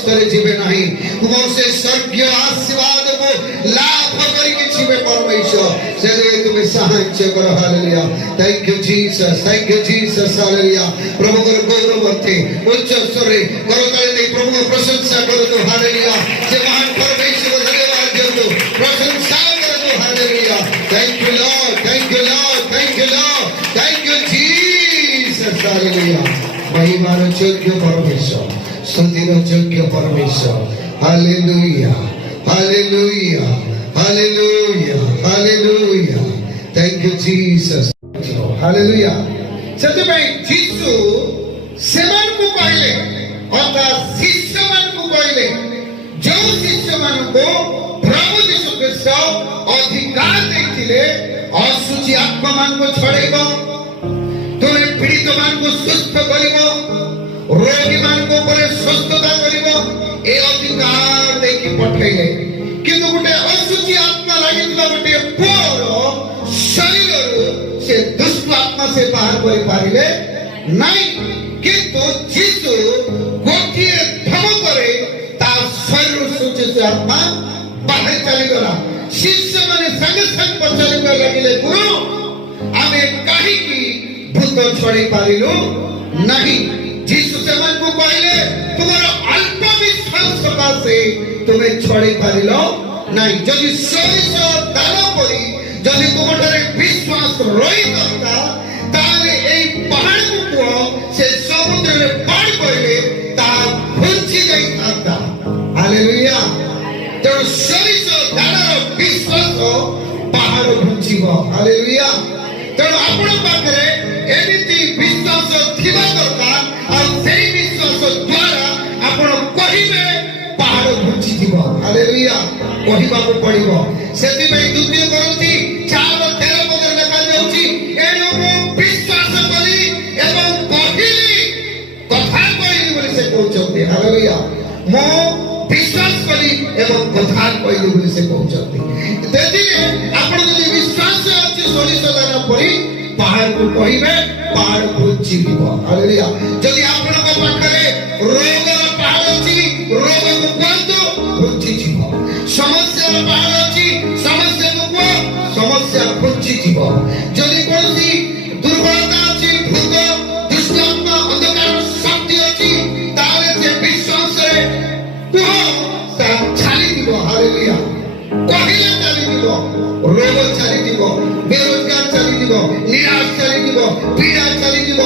ଅବସ୍ଥାରେ ଯିବେ ନାହିଁ କୌଣସି ସ୍ୱର୍ଗୀୟ ଆଶୀର୍ବାଦ ଲାଭ କରିକି ଯିବେ ପରମେଶ୍ୱର ସେଥିପାଇଁ ତୁମେ ସାହାଯ୍ୟ କର hallelujah Thank you Jesus hallelujah ପ୍ରଭୁଙ୍କର ଗୌରବ ଅର୍ଥେ ଉଚ୍ଚ ସ୍ୱରରେ କରତାଳି ଦେଇ ପ୍ରଭୁଙ୍କ ପ୍ରଶଂସା କରନ୍ତୁ ହାଲେଲୁୟା ସେ ମହାନ ପରମେଶ୍ୱର ଧନ୍ୟବାଦ ଦିଅନ୍ତୁ ପ୍ରଶଂସା କରନ୍ତୁ hallelujah Thank you Lord Thank you Jesus hallelujah महिमार योग्य परमेश्वर स्तुतिर योग्य परमेश्वर hallelujah hallelujah hallelujah hallelujah Thank you Jesus hallelujah ସେଥିପାଇଁ ଯୀଶୁ ସେମାନଙ୍କୁ କହିଲେ ଅର୍ଥାତ୍ ଶିଷ୍ୟମାନଙ୍କୁ କହିଲେ ଯେଉଁ ଶିଷ୍ୟମାନଙ୍କୁ ପ୍ରଭୁ ଯୀଶୁ ଖ୍ରୀଷ୍ଟ ଅଧିକାର ଦେଇଥିଲେ ଅଶୁଚି ଆତ୍ମାମାନଙ୍କୁ ଛଡ଼େଇବ ତୁମେ ପୀଡ଼ିତମାନଙ୍କୁ ସୁସ୍ଥ କରିବ ରୋଗୀମାନଙ୍କ ଉପରେ ସୁସ୍ଥତା କରିବ ଏ ଅଧିକାର ଦେଇକି ପଠେଇଲେ କିନ୍ତୁ ଗୋଟେ ଅଶୁଚି ଆତ୍ମା ଲାଗିଥିବା ଗୋଟେ ପୁଅର ଶରୀରରୁ ସେ ଦୁଷ୍ଟ ଆତ୍ମା ସେ ବାହାର କରିପାରିଲେ ନାହିଁ କିନ୍ତୁ ଯୀଶୁ ଗୋଟିଏ ଧମକରେ ତା ଶରୀରରୁ ସୁଚି ଆତ୍ମା ବାହାରି ଚାଲିଗଲା ଶିଷ୍ୟମାନେ ସାଙ୍ଗେ ସାଙ୍ଗେ ପଚାରିବାକୁ ଲାଗିଲେ ଗୁରୁ ଆମେ କାହିଁକି ଭୂତ ଛଡ଼େଇ ପାରିଲୁ ନାହିଁ ଯୀଶୁ ସେମାନଙ୍କୁ କହିଲେ ତୁମର ଅଳ୍ପ ବିଶ୍ୱାସ ସକାଶେ ତୁମେ ଛଡ଼େଇ ପାରିଲ ନାହିଁ ଯଦି ସୋରିଷ ଦାନ ପରି ଯଦି ତୁମଠାରେ ବିଶ୍ୱାସ ରହିଥାନ୍ତା ତାହେଲେ ଏଇ ପାହାଡ଼କୁ କୁହ ସେ ସମୁଦ୍ରରେ ପାଣି ପଡ଼ିଲେ ତାହା ଘୁଞ୍ଚି ଯାଇଥାନ୍ତା ହାଲେଲୁୟା ତେଣୁ ସୋରିଷ ଦାନର ବିଶ୍ୱାସ ପାହାଡ଼ ଘୁଞ୍ଚିବ ହାଲେଲୁୟା ତେଣୁ ଆପଣ ପାଖରେ ଏମିତି ବିଶ୍ୱାସ ଥିବା ଦରକାର ଆଉ ସେଇ ବିଶ୍ୱାସ ଦ୍ୱାରା ଆପଣ କହିବେ ପାହାଡ଼ ଘୁଞ୍ଚିଯିବ ହାଲେଲୁୟା କହିବାକୁ ପଡ଼ିବ ସେଥିପାଇଁ ଦ୍ୱିତୀୟ କରନ୍ତି 4:13 ପଦରେ ଲେଖାଯାଉଛି ଏଣୁ ମୁଁ ବିଶ୍ୱାସ କଲି ଏବଂ କହିଲି କଥା କହିଲି ବୋଲି ସେ କହୁଛନ୍ତି ହାଲେଲୁୟା ମୁଁ ବିଶ୍ୱାସ କଲି ଏବଂ କଥା କହିଲି ବୋଲି ସେ କହୁଛନ୍ତି ସେଥିରେ ଆପଣ ଯଦି ବିଶ୍ୱାସ ଅଛି ସୋରିଷ ଦାନ ପରି ପାହାଡ଼କୁ କହିବେ ପାହାଡ଼ ଘୁଞ୍ଚିଯିବ ହାଲେଲୁୟା ଯଦି ଆପଣଙ୍କ ପାଖରେ ରୋଗର ପାହାଡ଼ ଅଛି ରୋଗକୁ କୁହନ୍ତୁ ଘୁଞ୍ଚିଯିବ ସମସ୍ୟାର ପାହାଡ଼ ଅଛି ସମସ୍ୟାକୁ କୁହ ସମସ୍ୟା ଘୁଞ୍ଚିଯିବ ଯଦି କୌଣସି ଦୁର୍ବଳତା ଅଛି ଭୂତ ଦୁଷ୍ଟାତ୍ମା ଅନ୍ଧକାର ଶକ୍ତି ଅଛି ତାହେଲେ ସେ ବିଶ୍ୱାସରେ କୁହ ତାହା ଚାଲିଯିବ ହାଲେଲୁୟା କହିଲେ ଚାଲିଯିବ ରୋଗ ଚାଲିଯିବ ବେରୋଜଗାର ଚାଲିଯିବ ନିରାଶ ଚାଲିଯିବ ପୀଡ଼ା ଚାଲିଯିବ